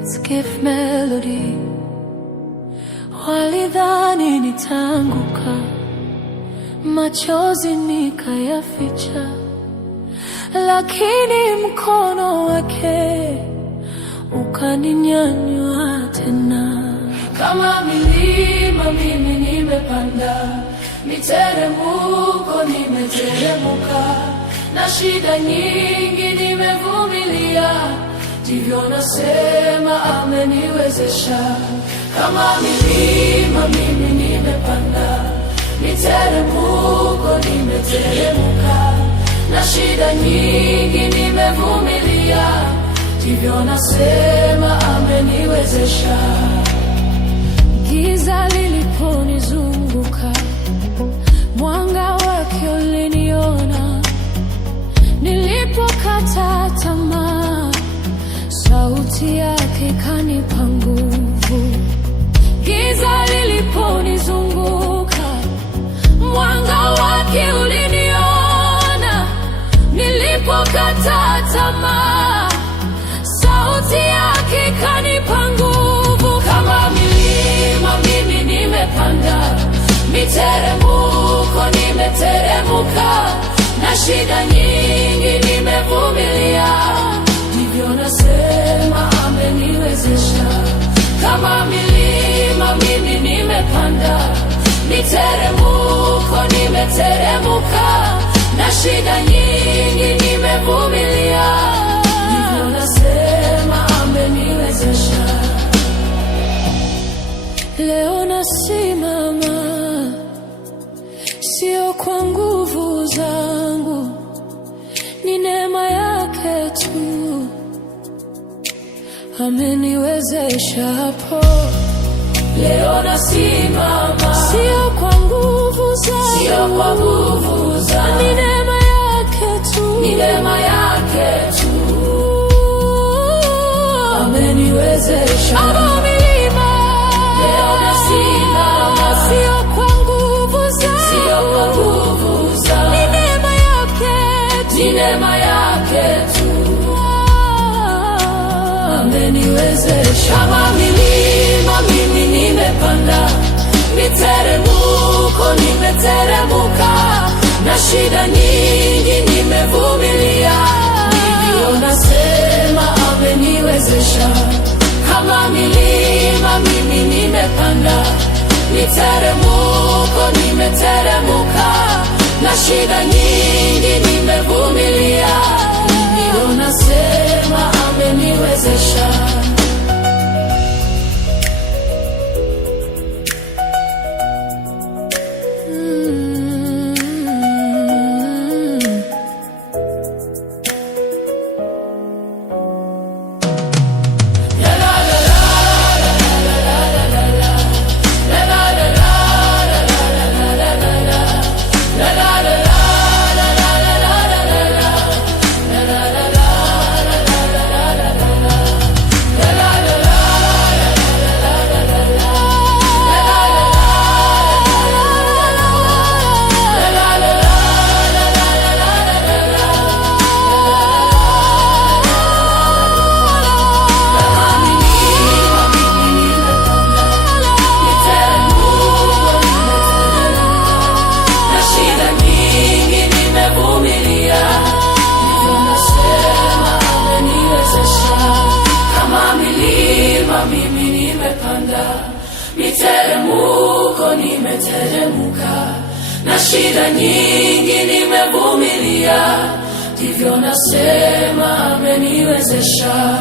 It's Gift Melody. Walidhani nitaanguka, machozi nikayaficha, lakini mkono wake ukaninyanyua tena. Kama milima mimi nimepanda, miteremko nimeteremka, na shida nyingi nimevumilia, ndivyo nasema ameniwezesha. Kama milima mimi nimepanda, miteremko nimeteremka, na shida nyingi nimevumilia, ndivyo nasema ameniwezesha. Giza liliponizunguka, mwanga wake uliniona. Nilipokata tamaa, sauti yake ikanipa nguvu. Giza liliponizunguka, mwanga wake uliniona. Nilipokata tamaa, sauti yake ikanipa nguvu. Kama milima mimi nimepanda, miteremko nimeteremka, na shida nyingi nimevumilia, ndivyo nasema ameniwezesha. Kama milima mimi nimepanda, miteremko nimeteremka, na shida nyingi nimevumilia, ndivyo nasema ameniwezesha. Leo nasimama, sio kwa nguvu zangu, ni neema yake tu ameniwezesha hapo. Leo nasimama, sio kwa nguvu zangu, sio kwa nguvu zangu, ni neema yake tu, ni neema yake tu ameniwezesha. Leo nasimama, sio kwa nguvu zangu, sio kwa nguvu zangu, ni neema yake tu, ni neema yake tu ameniwezesha. Kama milima mimi nimepanda, miteremko nimeteremka, na shida nyingi nimevumilia, ndivyo nasema ameniwezesha. Kama milima mimi nimepanda, miteremko nimeteremka, na shida nyingi nimevumilia, ndivyo nasema ameniwezesha. Mimi nimepanda, miteremko nimeteremka, na shida nyingi nimevumilia, ndivyo nasema ameniwezesha.